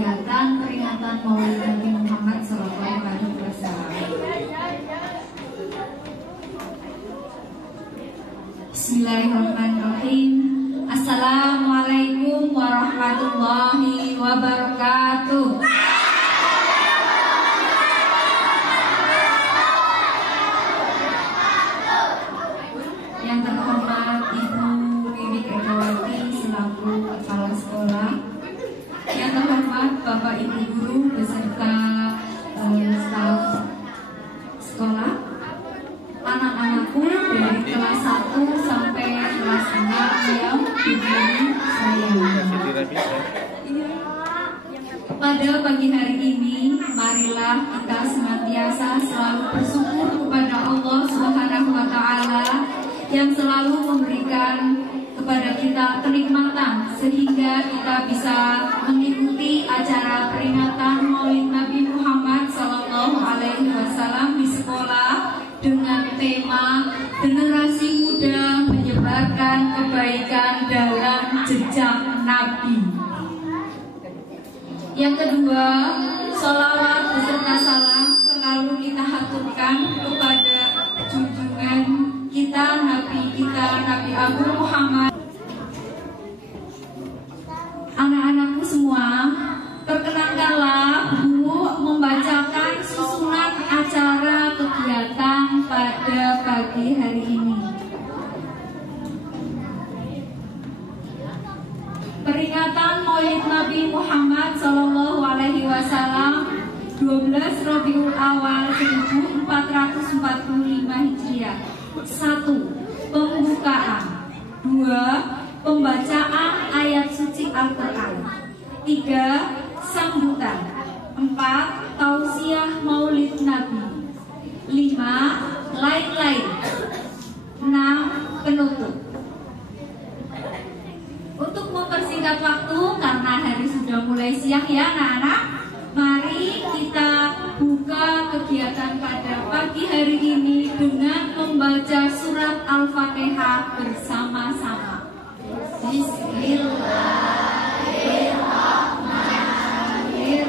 kegiatan peringatan Maulid Nabi Muhammad SAW. Bismillahirrahmanirrahim. Assalamualaikum warahmatullahi wabarakatuh. Yang terhormat Ibu Wiwik Edawati selaku Kepala Sekolah, yang terhormat Bapak Ibu Guru beserta staf sekolah, anak-anakku dari kelas 1 sampai kelas 6 yang diberi saya. Pada pagi hari ini, marilah kita senantiasa selalu bersyukur kepada Allah Subhanahu wa Ta'ala yang selalu memberikan kepada kita kenikmatan sehingga kita bisa mengikuti acara peringatan Maulid Nabi Muhammad SAW di sekolah dengan tema generasi muda menyebarkan kebaikan dalam jejak Nabi. Yang kedua, sholawat beserta salam selalu kita haturkan kepada junjungan kita, Nabi Abu Muhammad. Anak-anakku semua, perkenankanlah Bu membacakan susunan acara kegiatan pada pagi hari ini. Peringatan Maulid Nabi Muhammad SAW 12 Rabiul Awal 1445 Hijriah. 1. Pembukaan. 2. Pembacaan ayat suci Al-Quran. 3. Sambutan. 4. Tausiah Maulid Nabi. 5. Lain-lain. 6. Penutup. Untuk mempersingkat waktu karena hari sudah mulai siang ya anak-anak, mari kita buka kegiatan pada pagi hari ini dengan membaca surat Al-Fatihah bersama-sama. Bismillahirrahmanirrahim.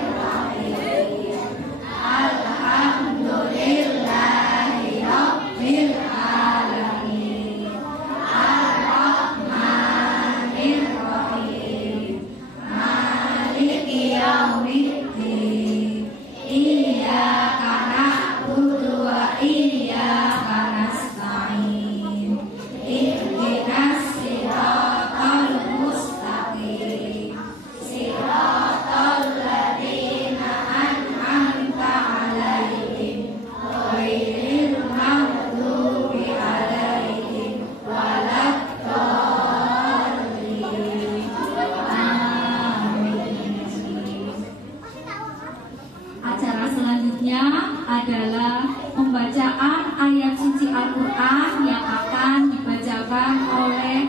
Alhamdulillahirabbil alamin. Ar-Rahmanirrahim. Maliki yaumiddin. Iyyaka na'budu wa iyyaka nasta'in. Ihdinas siratal mustaqim. Siratal ladzina an'amta 'alaihim ghairil maghdubi 'alaihim waladdallin. Amin. Acara selanjutnya adalah pembacaan ayat suci Al-Quran yang akan dibacakan oleh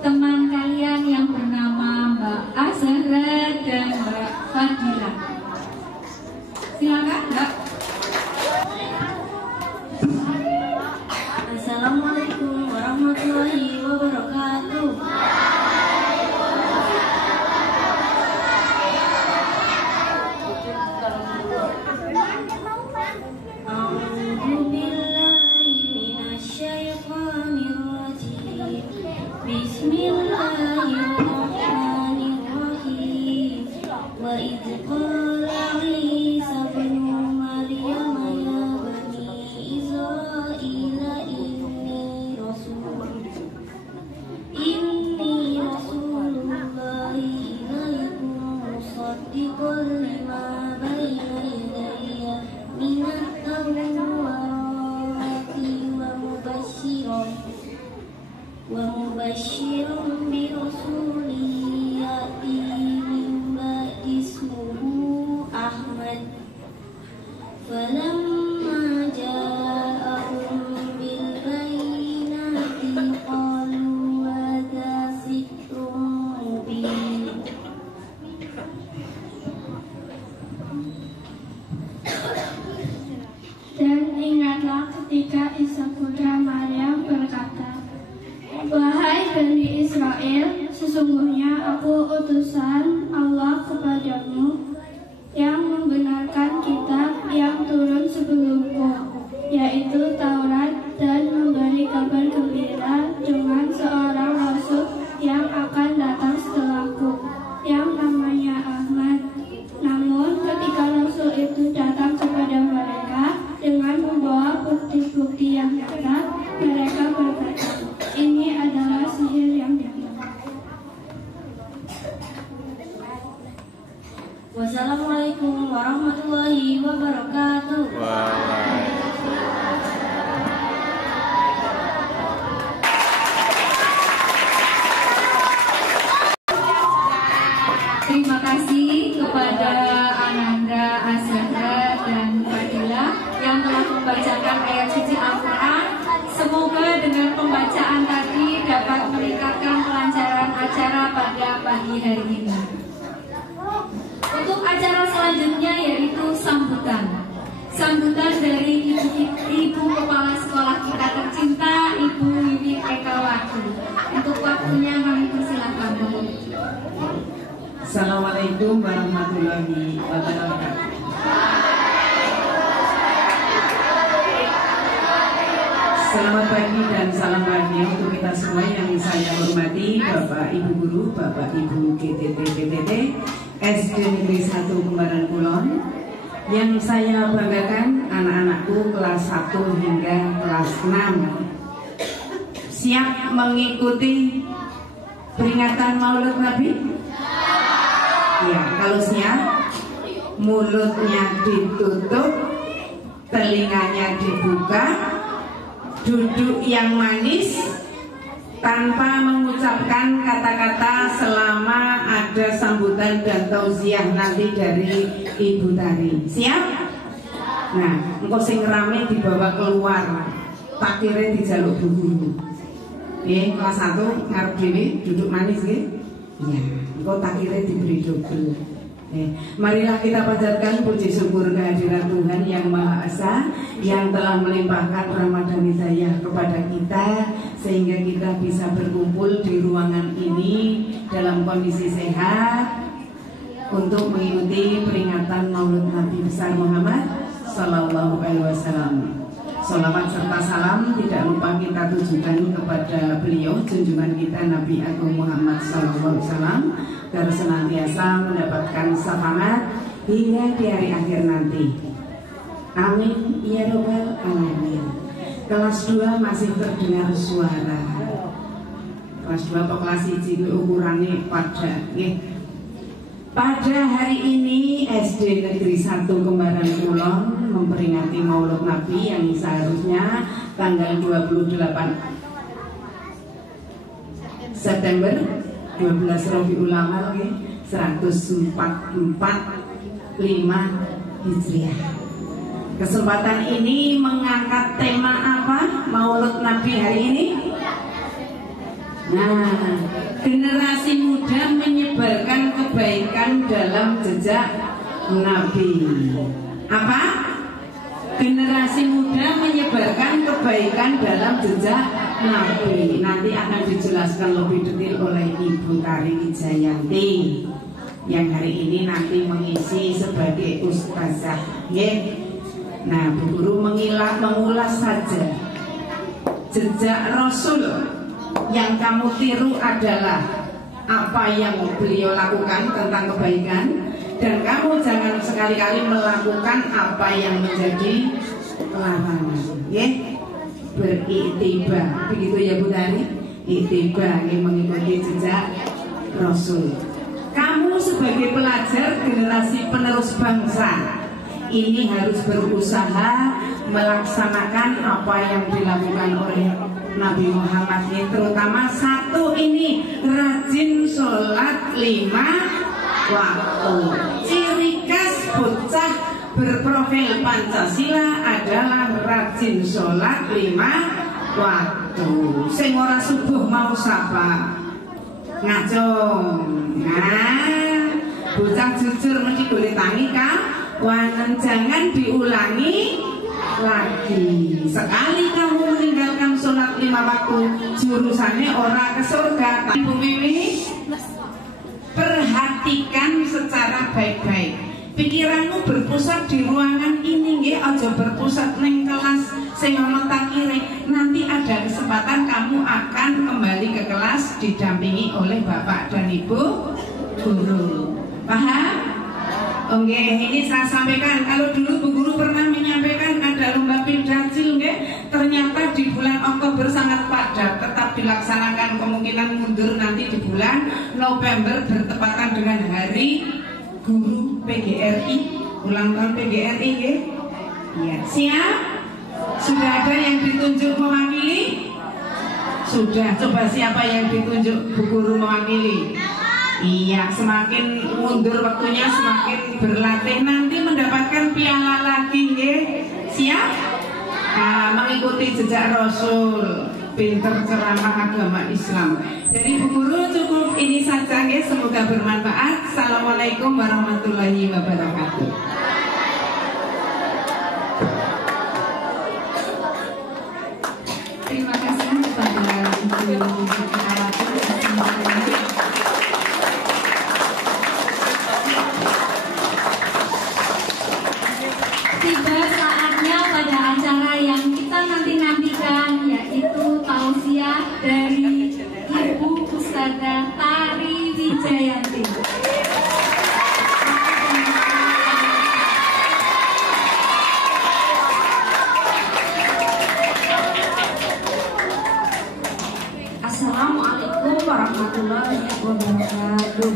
teman kalian yang bernama Mbak Azhara dan Mbak Fadila. Silakan Mbak. Assalamualaikum warahmatullahi wabarakatuh. A'udzu billahi minasyaitonir rajim. Bismillahirrahmanirrahim. Wa idz qala Isa ibnu Maryam ya bani Israila inni rasulullahi ilaikum musaddiqan lima baina yadayya minat tawrati wa mubasysyiran bi rasulin ya'ti min ba'di ismuhu Ahmad. Falamma ja'ahum bil bayyinati qalu hadza sihrun mubin. Dan ingatlah ketika Isa putra Maryam berkata, "Wahai Bani Israel, sesungguhnya aku utusan Allah kepada Wassalamualaikum warahmatullahi wabarakatuh. Terima kasih kepada Ananda, Azahra, dan Fadila yang telah membacakan ayat suci Al-Quran. Semoga dengan pembacaan tadi dapat meningkatkan kelancaran acara pada pagi hari ini. Untuk acara selanjutnya yaitu sambutan. Sambutan dari Ibu Kepala Sekolah kita tercinta, Ibu Wiwi Ekawati. Untuk waktunya kami persilakan. Assalamualaikum warahmatullahi wabarakatuh. Selamat pagi dan salam bahagia untuk kita semua yang saya hormati, Bapak Ibu Guru, Bapak Ibu GTT SD Negeri 1 Kembaran Kulon. Yang saya banggakan anak-anakku kelas 1 hingga kelas 6. Siap mengikuti peringatan Maulid Nabi? Ya, kalau siap, mulutnya ditutup, telinganya dibuka, duduk yang manis, tanpa mengucapkan kata-kata selama ada sambutan dan tauziah nanti dari Ibu Tari. Siap? Nah, engkau sing rame dibawa keluar, takdirnya dijaluk buku. Kelas 1 ngarep dhewe duduk manis nggih? Ya. Engkau takdirnya diberi double. Marilah kita panjatkan puji syukur kehadirat Tuhan Yang Maha Esa yang telah melimpahkan rahmat dan hidayah kepada kita sehingga kita bisa berkumpul di ruangan ini dalam kondisi sehat untuk mengikuti peringatan Maulid Nabi besar Muhammad Sallallahu Alaihi Wasallam. Salawat serta salam tidak lupa kita tujukan kepada beliau, junjungan kita Nabi Agung Muhammad Sallallahu Alaihi Wasallam, agar senantiasa mendapatkan syafaat hingga di hari akhir nanti. Amin ya robbal alamin. Kelas 2 masih terdengar suara. Kelas 2 atau kelas 1 ukurannya pada hari ini SD Negeri 1 Kembaran Kulon memperingati Maulid Nabi yang seharusnya tanggal 28 September 12 Rabiul Awal 1445 Hijriah. Kesempatan ini mengangkat tema apa Maulid Nabi hari ini? Nah, generasi muda menyebarkan kebaikan dalam jejak Nabi. Apa? Generasi muda menyebarkan kebaikan dalam jejak Nabi. Nanti akan dijelaskan lebih detail oleh Ibu Tari Wijayanti yang hari ini nanti mengisi sebagai ustazah. Nah, Bu Guru mengulas saja jejak Rasul. Yang kamu tiru adalah apa yang beliau lakukan tentang kebaikan, dan kamu jangan sekali-kali melakukan apa yang menjadi larangan. Beriktiba, begitu ya Bu Tari? Iktiba, mengikuti jejak Rasul. Kamu sebagai pelajar generasi penerus bangsa ini harus berusaha melaksanakan apa yang dilakukan oleh Nabi Muhammad ini, terutama satu ini, rajin sholat 5 waktu. Ciri khas bocah berprofil Pancasila adalah rajin sholat 5 waktu. Sing ora subuh mau sapa? Ngacung. Nah, bocah jujur mesti boleh tangi kawanan, jangan diulangi lagi. Sekali kamu meninggalkan sholat 5 waktu, jurusannya ora ke surga. Ibu Wiwi, perhatikan secara baik-baik. Pikiranmu berpusat di ruangan ini, nggih, aja berpusat neng kelas sing ana takire. Nanti ada kesempatan kamu akan kembali ke kelas didampingi oleh Bapak dan Ibu guru. Paham? Oke, ini saya sampaikan. Kalau dulu Bu Guru pernah menyampaikan ada lomba Pindacil, ternyata di bulan Oktober sangat padat, tetap dilaksanakan, kemungkinan mundur nanti di bulan November bertepatan dengan Hari Guru PGRI, ulang tahun PGRI ya? Iya, siap? Sudah ada yang ditunjuk mewakili? Sudah, coba siapa yang ditunjuk Bu Guru mewakili? Iya, semakin mundur waktunya semakin berlatih, nanti mendapatkan piala lagi ya. Siap? Nah, mengikuti jejak Rasul, pinter ceramah agama Islam. Dari Bu Guru cukup ini saja ya, semoga bermanfaat. Assalamualaikum warahmatullahi wabarakatuh. Terima kasih kepada Ibu Kepala. Tiba saatnya pada acara yang kita nanti-nantikan, yaitu tausiah dari Ibu Ustadzah Tari Wijayanti. Assalamualaikum warahmatullahi wabarakatuh.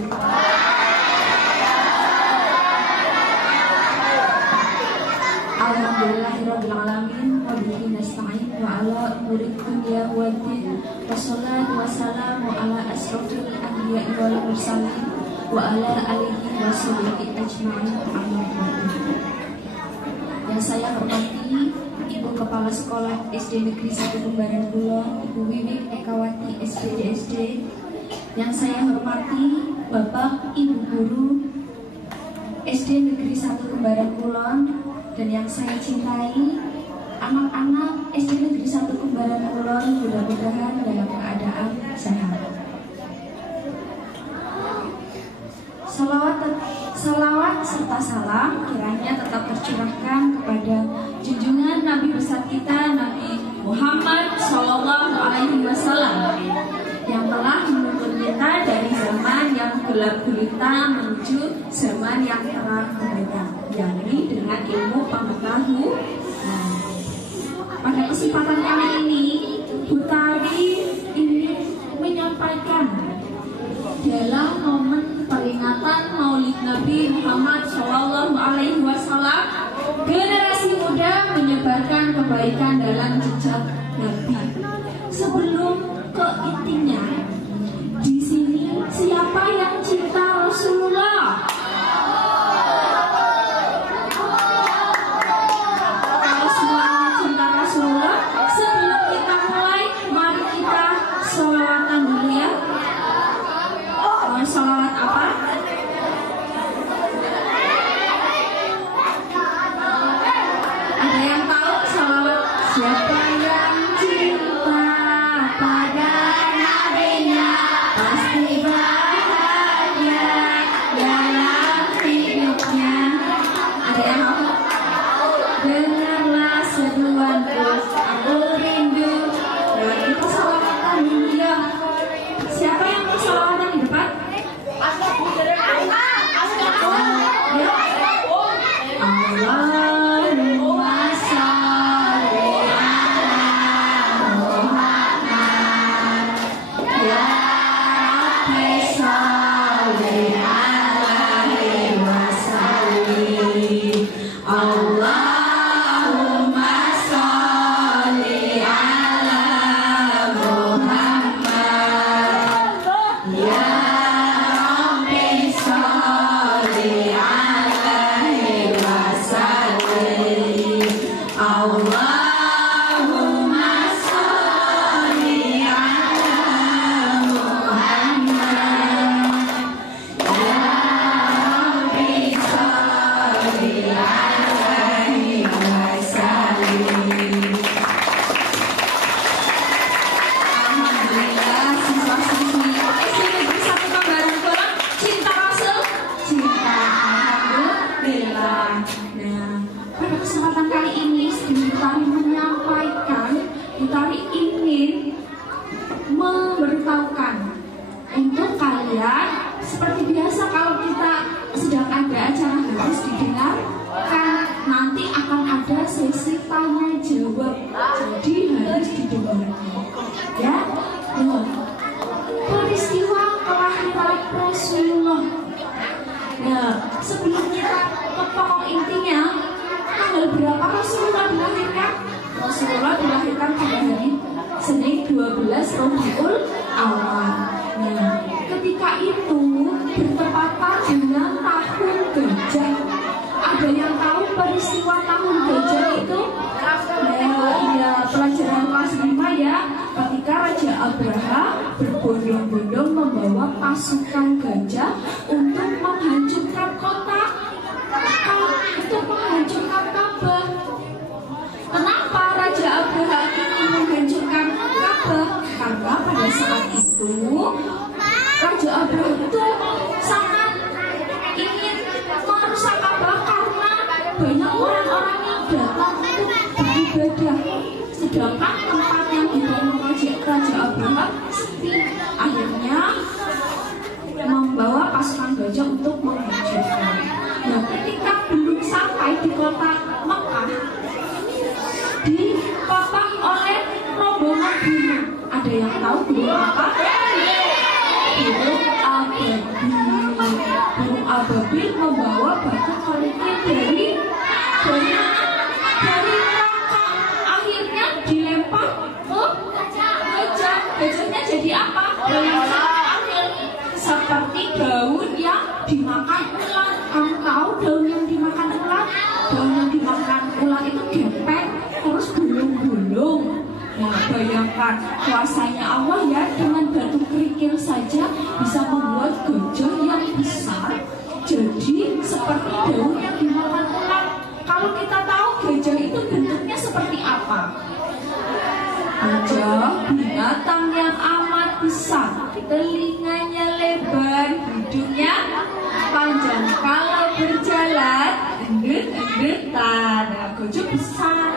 Alhamdulillahirrabbilalamin wa bihi nasta'in wa ala umuri dunya waddin wassalatu wassalamu ala asrofil anbiya'i wal mursalin wa ala alihi wa sahbihi ajma'in amma ba'du. Yang saya hormati Ibu Kepala Sekolah SD Negeri 1 Kembaran Kulon, Ibu Wiwik Ekawati SPDSD. Yang saya hormati Bapak Ibu Guru SD Negeri 1 Kembaran Kulon. Dan yang saya cintai, anak-anak SD Negeri 1 Kembaran Kulon, mudah-mudahan dalam keadaan sehat. Salawat serta salam kiranya tetap tercurahkan kepada junjungan Nabi besar kita, Nabi Muhammad Sallallahu Alaihi Wasallam, yang telah menuntun kita dari zaman yang gelap gulita menuju zaman yang terang benderang, yakni dengan ilmu pengetahuan. Pada kesempatan kali ini, Bu Tari ingin menyampaikan dalam momen peringatan Maulid Nabi Muhammad Shallallahu Alaihi Wasallam, generasi muda menyebarkan kebaikan dalam jejak Nabi. Sebelum ke intinya, di sini siapa yang cinta Rasulullah? Kalau semuanya cinta Rasulullah, sebelum kita mulai, mari kita sholawatan dulu ya. Sholawat apa? Ada yang tahu sholawat siapa yang cinta pada nabinya pasti bahagia dalam hidupnya. Ada yang tahu? Dengarlah seruanku, aku rindu. Nah, kita sholawatan dulu ya. Siapa yang mau sholawatan di depan? Allahumma sholli ala Muhammad, ya Rabbi sholli alaihi wasallim. Allahumma sholli ala Muhammad, ya Rabbi sholli alaihi wasallim. Allahumma sholli ala Muhammad, ya Rabbi sholli alaihi wasallim. Alhamdulillah, siswa-siswi SD Negeri 1 Kembaran Kulon cinta Rasul, cinta Alhamdulillah. Nah, pada kesempatan kali ini Bu Tari menyampaikan, Bu Tari ingin memberitahukan untuk kalian, seperti biasa kalau kita sedang ada acara harus didengarkan, nanti akan ada sesi tanya jawab, jadi harus didengarkan ya. Peristiwa kelahiran Rasulullah. Nah, sebelum kita ke pokok intinya, tanggal berapa Rasulullah dilahirkan? Rasulullah dilahirkan pada hari Senin 12 Rabiul Awal. Nah, ketika itu bertepatan dengan tahun gajah. Ada yang tahu peristiwa tahun gajah itu? Iya, pelajaran kelas 5 ya. Ketika Raja Abraha berbondong-bondong membawa pasukan gajah untuk menghancurkan kota, untuk menghancurkan Ka'bah. Kenapa Raja Abraha ingin menghancurkan Ka'bah? Karena pada saat itu Raja Abraha itu sangat ingin merusak Ka'bah karena banyak orang-orang yang datang untuk beribadah, sedangkan tempat yang dibangun Raja Abraha sepi. Akhirnya membawa pasukan gajah untuk menghancurkan. Nah, ketika belum sampai di kota Mekah, dipotong oleh rombongan burung. Ada yang tahu burung apa? Burung ababil. Burung ababil membawa batu kerikil dari neraka. Akhirnya dilempar ke gajah. Gajahnya jadi apa? Seperti daun yang dimakan ular. Kamu tahu daun yang dimakan ular? Daun yang dimakan ular itu gepeng, terus gulung-gulung. Nah, bayangkan kuasanya Allah ya, dengan batu kerikil saja bisa membuat gajah yang besar jadi seperti daun yang dimakan ular. Kalau kita tahu gajah itu bentuknya seperti apa? Gajah binatang yang amat besar, telinganya lebar, hidungnya panjang. Kalau berjalan endut-endutan. Nah, gajah besar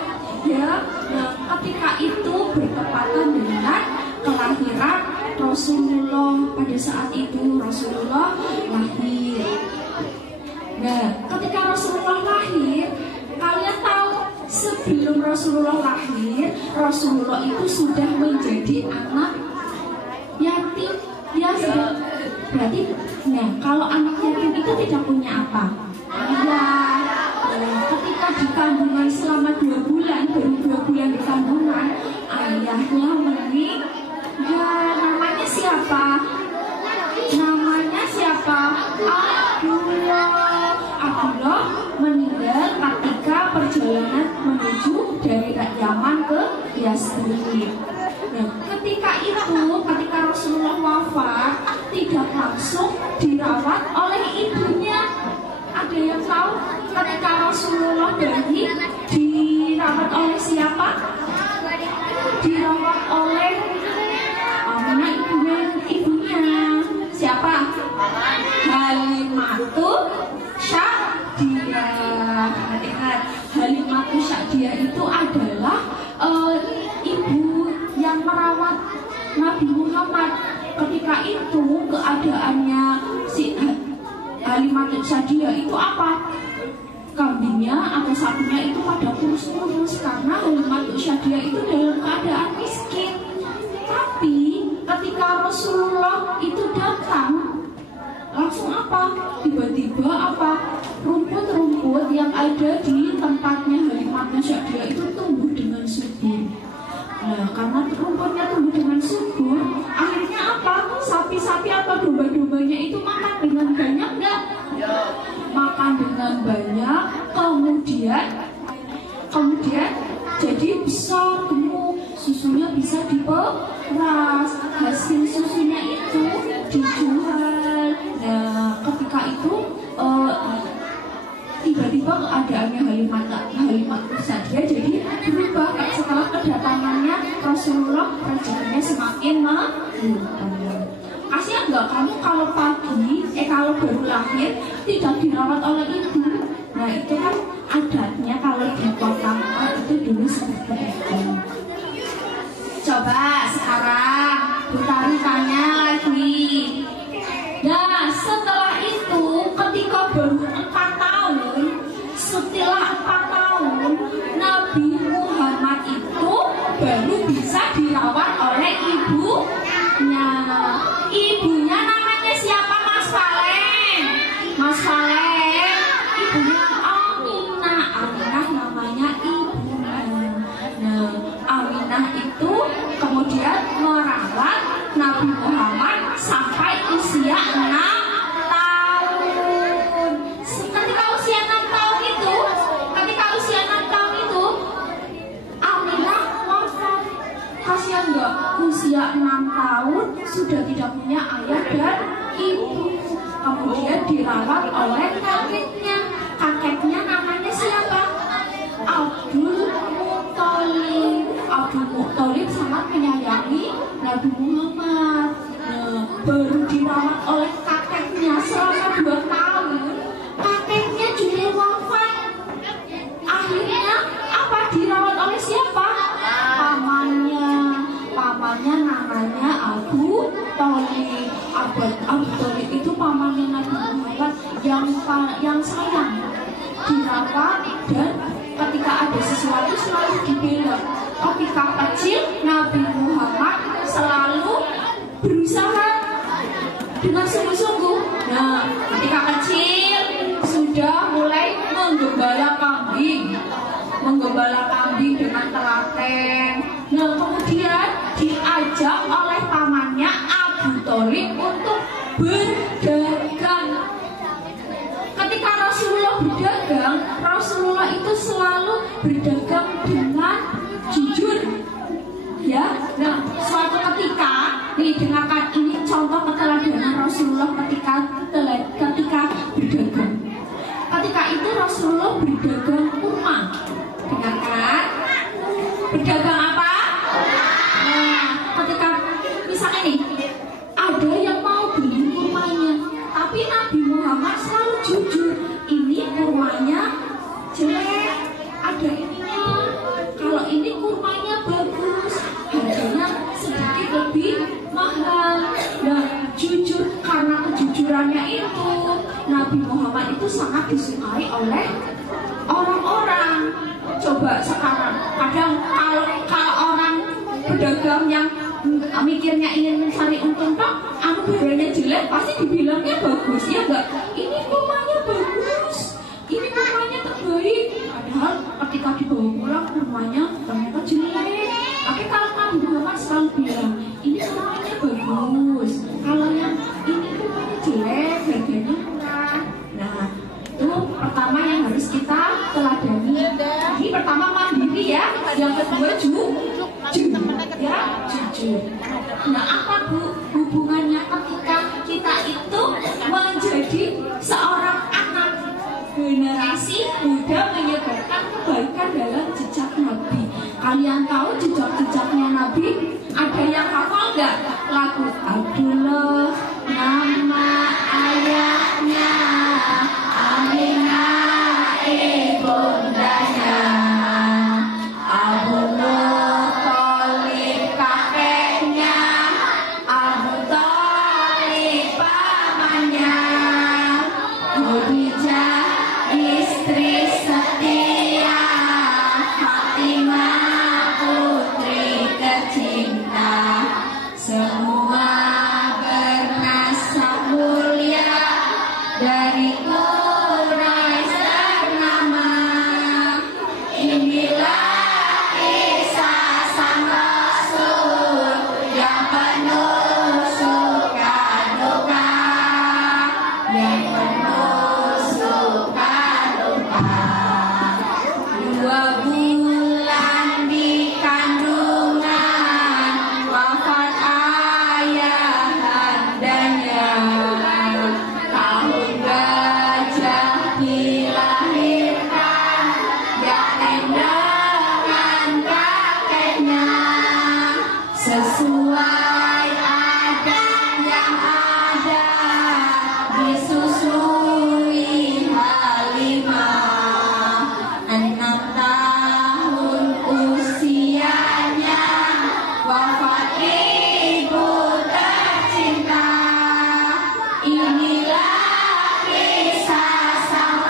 ya. Nah, ketika itu bertepatan dengan kelahiran Rasulullah. Pada saat itu Rasulullah lahir. Nah, ketika Rasulullah lahir, kalian tahu sebelum Rasulullah lahir, Rasulullah itu sudah menjadi anak yatim. Ya, berarti, nah kalau anak yatim itu tidak punya apa? Ayah. Ketika di kandungan selama 2 bulan, baru 2 bulan di kandungan, ayahnya meninggal. Namanya siapa? Namanya siapa? Abdullah meninggal ketika perjalanan menuju dari Yaman ke Yasrib. Nah, ketika Rasulullah wafat, tidak langsung dirawat oleh ibunya. Ada yang tahu ketika Rasulullah bayi dirawat oleh siapa? Dirawat oleh ibunya. Siapa? Halimatus Sa'diyah. Halimatus Sa'diyah itu adalah ibu yang merawat Nabi Muhammad. Ketika itu keadaannya si Halimatus Sa'diyah itu apa? Kambingnya atau sapinya itu pada kurus-kurus karena Halimatus Sa'diyah itu dalam keadaan miskin. Tapi ketika Rasulullah itu datang, langsung apa? Tiba-tiba apa? Rumput-rumput yang ada di tempatnya Halimatus Sa'diyah itu tumbuh dengan subur. Nah, karena rumputnya tumbuh dengan subur, akhirnya apa? Sapi-sapi atau domba-dombanya itu makan dengan banyak enggak? Makan dengan banyak, kemudian jadi besar, gemuk, susunya bisa diperas, hasil susunya itu dijual. Nah, ketika itu tiba-tiba keadaannya Halimatus Sa'diyah jadi berubah. Setelah kedatangannya Rasulullah, rezekinya semakin melimpah. Kasihan nggak kamu kalau kalau baru lahir tidak dirawat oleh ibu? Nah, itu kan adatnya kalau di kota itu dulu seperti itu. Coba sekarang Butari tanya lagi. Nah, setelah itu ketika baru 4 tahun, setelah 4 tahun Nabi Muhammad itu baru bisa dirawat oleh ibunya. Ibunya namanya siapa, Mas Valen? Mas Valen, usia 6 tahun sudah tidak punya ayah dan ibu. Kemudian dirawat oleh kakeknya. Kakeknya namanya siapa? Abdul Muthalib. Abdul Muthalib sangat menyayangi Nabi Muhammad. Nah, baru dirawat oleh kakeknya selama 2 tahun. Kakeknya juga wafat. Akhirnya apa? Dirawat oleh siapa? Pamannya namanya Abu Thalib. Abu Thalib itu pamannya Nabi Muhammad yang sayang, dirawat, dan ketika ada sesuatu selalu dibela. Ketika kecil Nabi Muhammad selalu berusaha dengan sungguh-sungguh. Nah, ketika kecil sudah mulai menggembala kambing dengan telaten. Nah, kemudian diajak oleh pamannya Abu Thalib untuk berdagang. Ketika Rasulullah berdagang, Rasulullah itu selalu berdagang dengan jujur. Ya, nah suatu ketika, nih dengarkan ini contoh keteladanan Rasulullah ketika berdagang. Ketika itu Rasulullah berdagang kurma. Dengarkan, berdagang apa? Nah, ketika misalnya nih, ada yang mau beli kurmanya, tapi Nabi Muhammad selalu jujur. Ini kurmanya jelek, ada ininya. Kalau ini kurmanya bagus, harganya sedikit lebih mahal. Nah, jujur, karena kejujurannya itu Nabi Muhammad itu sangat disukai oleh orang-orang. Coba sekarang, kadang kalau orang pedagang yang mikirnya ingin mencari untung, anu barangnya jelek, pasti dibilangnya bagus, ya enggak? Ini kurmanya bagus, ini kurmanya terbaik. Padahal ketika dibawa pulang kurmanya ternyata jelek. Tapi kalau Nabi Muhammad selalu bilang, ini kurmanya bagus, kalau yang ini kurmanya jelek, harganya murah. Nah, itu pertama yang harus kita teladani. Jadi pertama mandiri ya, yang kedua jujur. Nah, apa Bu hubungannya ketika kita itu menjadi seorang anak? Generasi muda menyebarkan kebaikan dalam jejak Nabi. Kalian tahu jejak-jejaknya Nabi? Ada yang hafal nggak? Lagu Abdullah, nama ayahnya Aminah ibundanya, Abu Muthalib kakeknya, Abu Thalib pamannya, Khadijah istri setia, Fatimah putri tercinta, semua bernasab mulia dari Quraisy ternama. Inilah kisah sang Rasul yang penuh suka duka, yang penuh suka duka. 2 bulan di kandungan, wafat ayah handanya. Tahun gajah dilahirkan, yatim dengan kakeknya. Sesuai adat yang ada, disusui Halimah. 6 tahun usianya, wafat ibu tercinta. Inilah kisah sang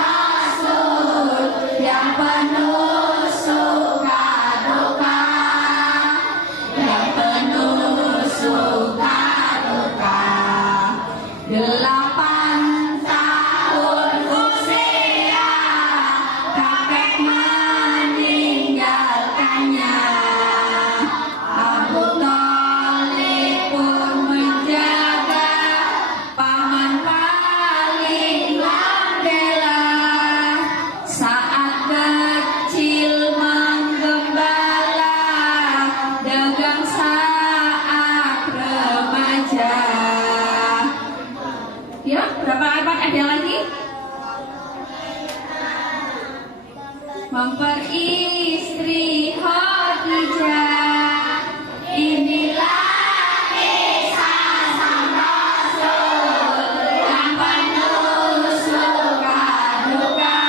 memperistri Khadijah. Inilah kisah sang Rasul yang penuh suka duka,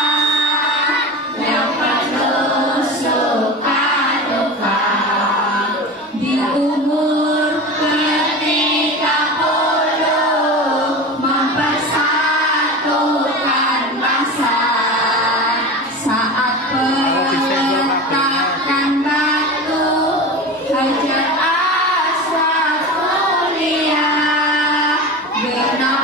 yang penuh suka duka. Di umur ke-30 mempersatukan bangsa. Saat peletakan batu Hajar Aswad kuliah, genap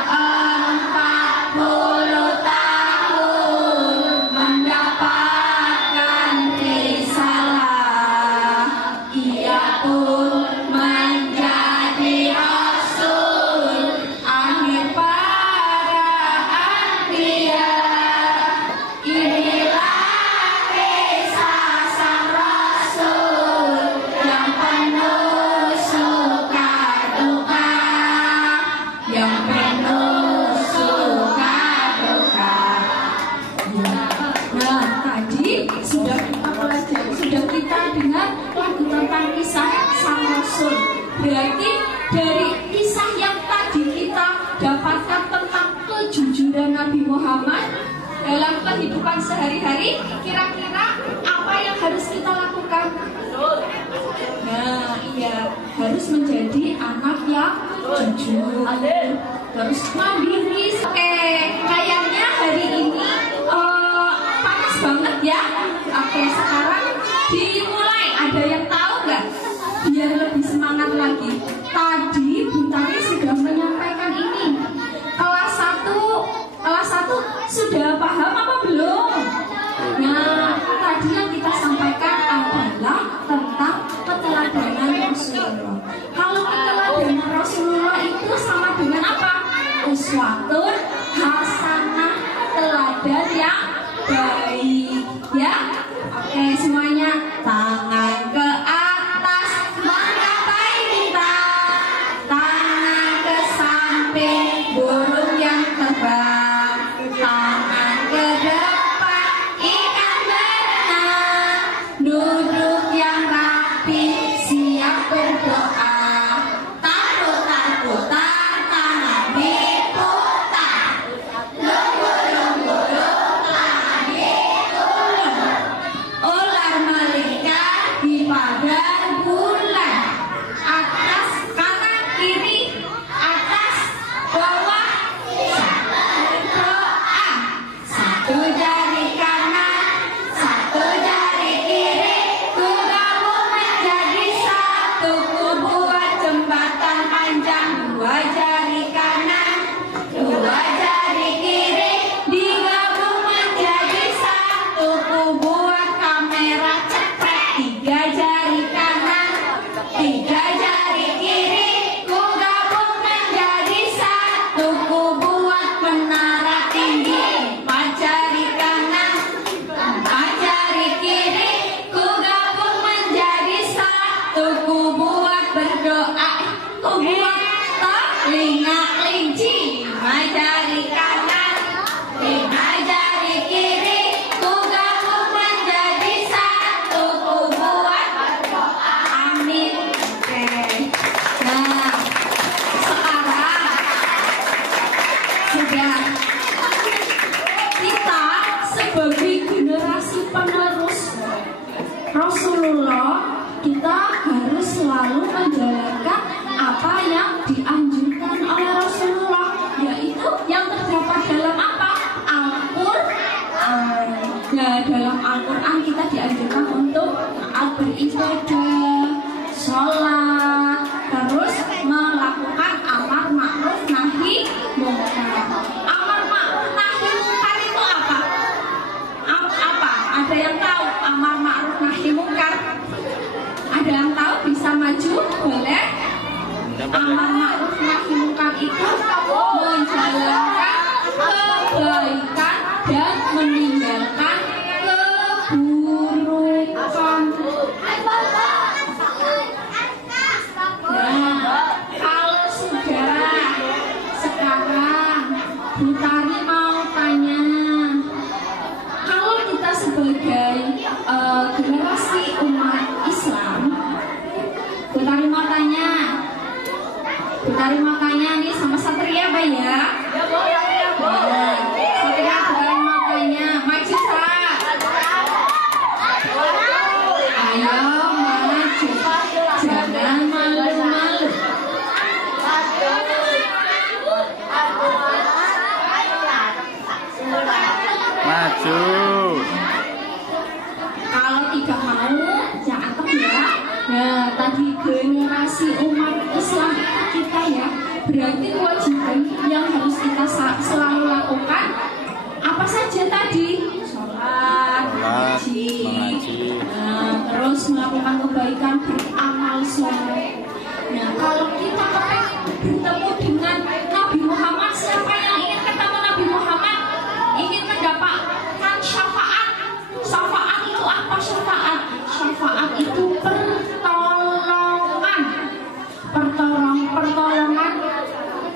40 tahun mendapatkan risalah. Ia pun menjadi rasul akhir para anbiya. Inilah kisah sang rasul yang penuh suka duka, yang penuh suka duka. Nah, tadi sudah kita pelajari, sudah kita dengar lagu tentang kisah sang rasul. Berarti dari kisah yang tadi kita dapatkan tentang kejujuran Nabi Muhammad dalam kehidupan sehari-hari, kira-kira apa yang harus kita lakukan? Nah, iya, harus menjadi anak yang jujur, terus mandiri. Oke, kayaknya hari ini panas banget ya. Oke, sekarang dimulai. Ada yang tahu nggak? Biar lebih semangat lagi. Tadi Bu Tari sudah menyampaikan ini. Kelas 1 sudah paham apa belum? Nah, tadi yang kita sampaikan adalah tentang keteladanan Rasulullah. Kalau keteladanan Rasulullah itu sama dengan apa? Uswatun hasanah, teladan yang baik. Ya, oke semuanya, tangan ke atas menggapai bintang, tangan ke samping burung yang terbang, tangan ke depan ikan berenang, duduk yang rapi siap berdoa, takut-takutan tangan diputar, lunggu-lunggu tangan diturun, ular melingkar di pagar bulan, atas kanan kiri, atas bawah berdoa, satu jari kanan, satu jari kiri, ku gabung menjadi satu, ku buat jembatan panjang, dua jari kanan, dua jari kiri, digabung menjadi satu, ku buat kamera cepat, tiga jari kanan, tiga jari kiri, ku gabung menjadi satu, ku buat menara tinggi, empat jari kanan, empat jari kiri, ku gabung menjadi satu, ku buat berdoa, ku buat telinga kelinci, lima jari kanan, lima jari kiri, ku gabung menjadi satu, ku buat berdoa, amin. Oke, nah sekarang sudah kita sebagai generasi penerus Rasulullah, kita harus selalu menjalankan apa yang dianjurkan oleh Rasulullah, yaitu yang terdapat dalam apa? Al-Quran. Nah, dalam Al-Quran kita dianjurkan untuk taat beribadah, sholat, terus melakukan amar ma'ruf nahi munkar. Amar ma'ruf nahi munkar itu apa? Apa? Ada yang tahu amar ma'ruf nahi munkar? Ada yang tahu? Bisa maju? Boleh? Amar ma'ruf nahi munkar itu menjalankan kebaikan dan meninggalkan keburukan. Nah, kalau sudah sekarang Bu Tari mau tanya, kalau kita sebagai generasi umat Islam. Putari matanya nih sama Satria, Pak ya. Satria putari matanya, maju Sat. Ayo maju, jangan malu-malu. Maju. Kalau tidak mau, jangan ya. Nah, tadi generasi umat Islam kita ya, berarti kewajiban yang harus kita selalu lakukan apa saja tadi? Sholat, mengaji, terus melakukan kebaikan, beramal soleh. Nah, kalau kita bertemu dengan Nabi Muhammad, siapa yang ingin ketemu Nabi Muhammad? Ingin mendapatkan syafaat. Syafaat itu apa syafaat? Syafaat itu pertolongan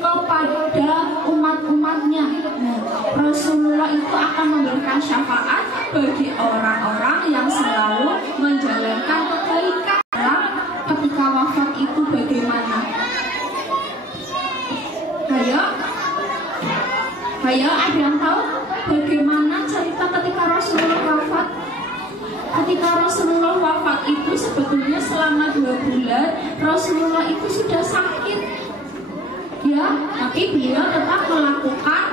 kepada umat-umatnya. Nah, Rasulullah itu akan memberikan syafaat bagi orang-orang yang selalu menjalankan kebaikan. Ketika wafat itu bagaimana? Ayo, ada yang tahu bagaimana cerita ketika Rasulullah wafat? Ketika Rasulullah wafat itu sebetulnya selama 2 bulan Rasulullah itu sudah sakit, ya, tapi beliau tetap melakukan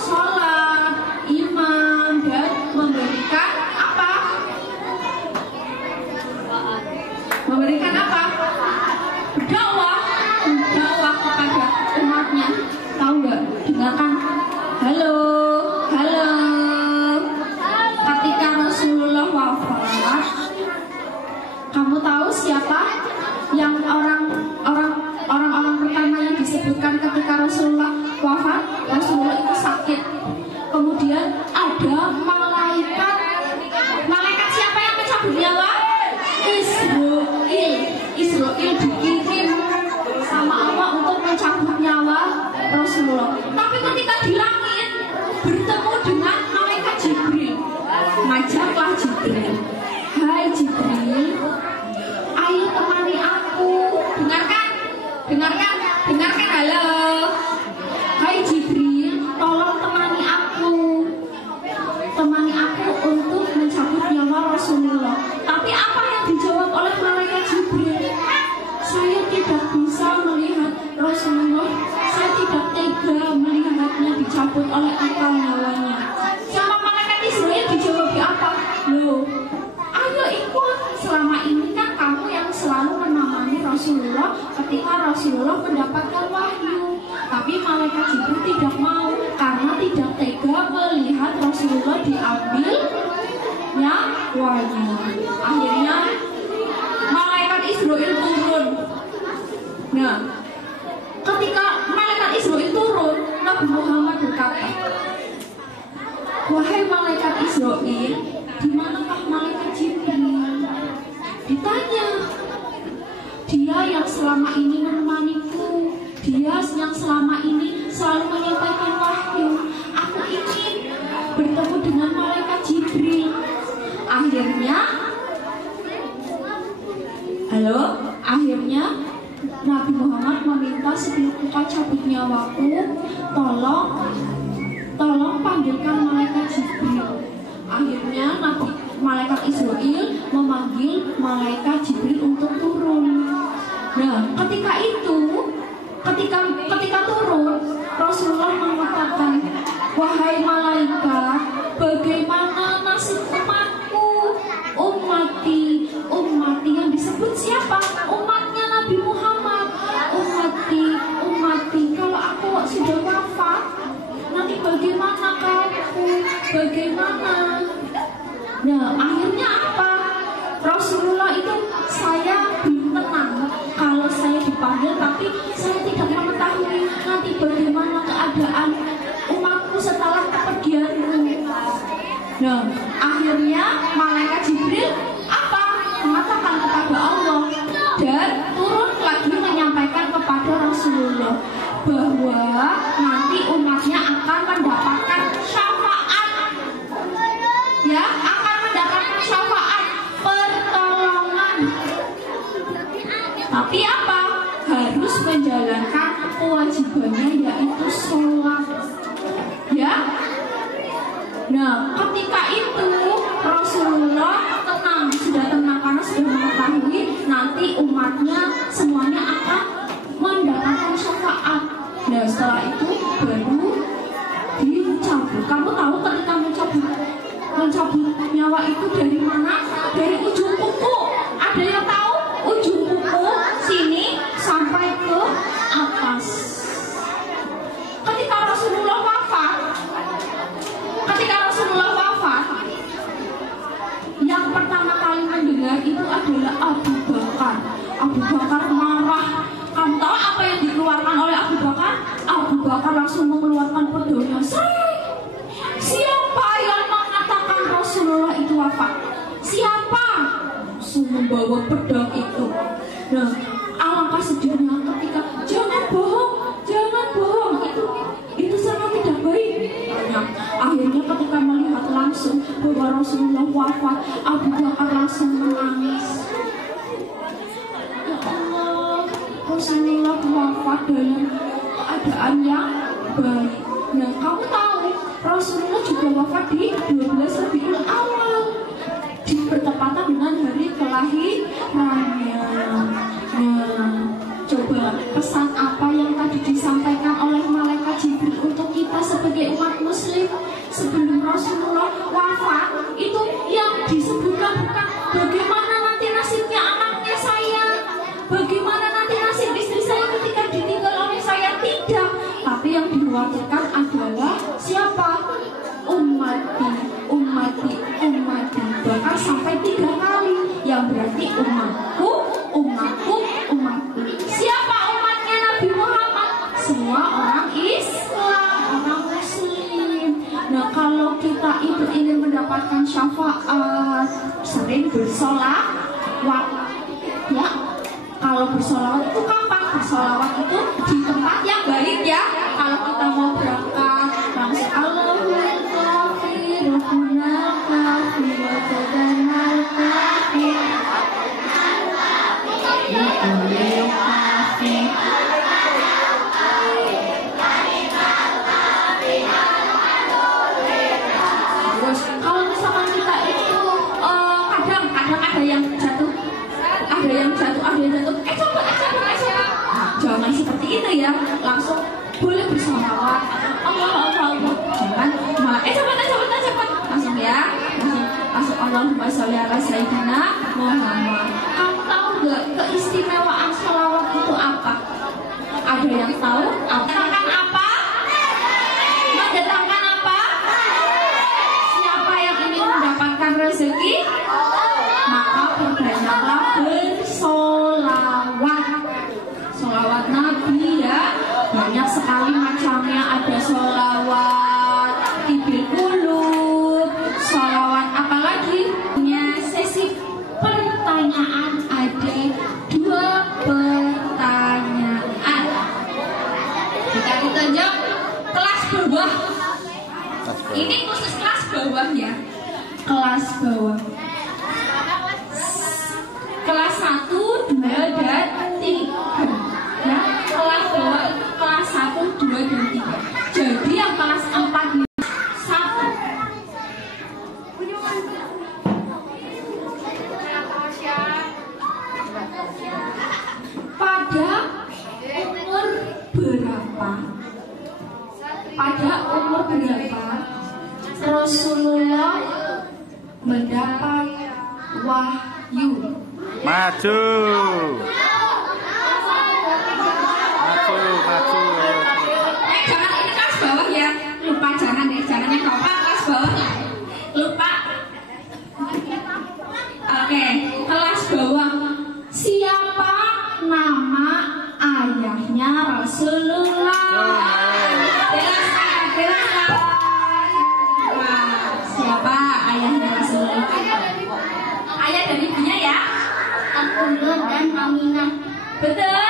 sholat, imam, dan memberikan apa? Memberikan apa? Berdakwah kepada umatnya. Tahu nggak? Dengarkan. Halo. Ketika Rasulullah wafat, kamu tahu siapa yang orang-orang pertama yang disebutkan ketika Rasulullah wafat? Rasulullah itu sakit. Kemudian ada malaikat siapa yang mencabut nyawa? Israel dikirim sama Allah untuk mencabut nyawa Rasulullah. Tapi ketika di langit bertemu dengan malaikat Jibril, ngajaklah Jibril. Hai Jibril, ayo temani aku. Dengarkan, halo. Hai Jibril, tolong temani aku untuk mencabut nyawa Rasulullah. Tapi apa yang dijawab oleh malaikat Jibril? Saya tidak bisa melihat Rasulullah. Saya tidak tega melihatnya dicabut oleh engkau nyawanya. Sama malaikat Israel dijawab apa? Loh, ayo ikut. Selama ini kan kamu yang selalu menemani Rasulullah ketika Rasulullah mendapatkan wahyu. Tapi malaikat Jibril tidak mau karena tidak tega melihat Rasulullah diambil nyawanya. Akhirnya malaikat Israel turun. Nah, ketika malaikat Israel turun, Nabi Muhammad berkata, wahai malaikat Israel, di manakah malaikat Jibril? Ditanya, dia yang selama ini menemaniku, dia yang selama ini selalu menyampaikan wahyu. Aku ingin bertemu dengan malaikat Jibril. Akhirnya Nabi Muhammad meminta, sebelum engkau cabut nyawaku, tolong panggilkan malaikat Jibril. Akhirnya malaikat Israel memanggil malaikat Jibril untuk turun. Nah, ketika turun, Rasulullah mengatakan, wahai malaikat, bagaimana nasib umatku? Ummati yang disebut siapa? Umatnya Nabi Muhammad. Ummati, kalau aku sudah wafat, nanti bagaimana kamu? Bagaimana? Nah, akhirnya apa? Rasulullah itu, saya belum tenang kalau saya dipanggil, tapi saya tidak mengetahui nanti bagaimana keadaan umatku setelah kepergianku. Nah, akhirnya malaikat Jibril apa? Mengatakan kepada Allah dan turun lagi menyampaikan kepada Rasulullah bahwa nanti umatnya akan mendapatkan syafaat. Ya, akan mendapatkan syafaat ketika itu Rasulullah sudah tenang karena sudah mengetahui nanti umatnya semuanya akan mendapatkan syafaat. Nah setelah itu baru dicabut. Kamu tahu ketika mencabut nyawa itu dari mana? Dari ujung kuku. Ada yang tahu? Ujung kuku sini sampai ke atas. Ketika Rasulullah wafat, yang pertama kali mendengar itu adalah Abu Bakar. Abu Bakar marah. Kamu tahu apa yang dikeluarkan oleh Abu Bakar? Abu Bakar langsung mengeluarkan pedangnya. Siapa yang mengatakan Rasulullah itu wafat? Siapa? Langsung membawa pedang itu. Nah, alangkah sedihnya ketika jangan bohong, itu sangat tidak baik. Nah, akhirnya ketika melihat langsung bahwa Rasulullah wafat, Abu Bakar langsung menangis. Ya Allah, Rasulullah wafat dalam keadaan yang baik. Nah, kamu tahu Rasulullah juga wafat di 12 Rabiul Awal, bertepatan dengan hari kelahirannya. Nah, coba pesan apa yang tadi disampaikan oleh malaikat Jibril untuk kita sebagai umat muslim sebelum Rasulullah wafat? Itu yang disebutkan bukan bagaimana nanti nasibnya anaknya saya, bagaimana nanti nasib istri saya ketika ditinggal oleh saya, tidak. Tapi yang dikhawatirkan adalah siapa? Ummati. Bahkan sampai 3 kali, yang berarti umatku. Siapa umatnya Nabi Muhammad? Semua orang Islam, orang Muslim. Nah, kalau kita itu ingin mendapatkan syafaat, sering bersolawat. Ya, kalau bersolawat itu kapan? Bersolawat itu di tempat yang baik ya. Kalau kita mau berangkat, langsung Allahumma kafir, Rabbuna kafir, Rabbana kafir. Terus kalau misalkan kita itu kadang ada yang jatuh, coba. Jangan seperti itu ya, langsung boleh bersolawat. Allah. Jangan malah cepat. Langsung ya, langsung Allahumma sholli ala sayyidina Muhammad. Kamu tahu nggak keistimewaan sholawat itu apa? Ada yang tahu? Mendatangkan apa? Siapa yang ingin mendapatkan rezeki? Maka perbanyaklah bersolawat. Solawat Nabi ya, banyak sekali macamnya. Ada solawat tibil qulub, solawat apalagi? Sesi pertanyaan, ada 2 pertanyaan. Kita ditunjuk kelas bawah. Ini khusus kelas bawah ya. Kelas bawah. Kelas 1, 2, dan 3. Ya, kelas bawah itu kelas 1, 2, dan 3. Jadi yang kelas 4 ini 1. Pada umur berapa Rasulullah mendapat wahyu? Maju. Jangan ini kelas bawah ya. Lupa jangan yang keempat kelas bawah. Lupa. Oke, kelas bawah. Siapa nama ayahnya Rasulullah? Jelaskan. Siapa ayahnya Rasulullah? Ayah dan ibunya ya? Abdullah dan Aminah. Betul.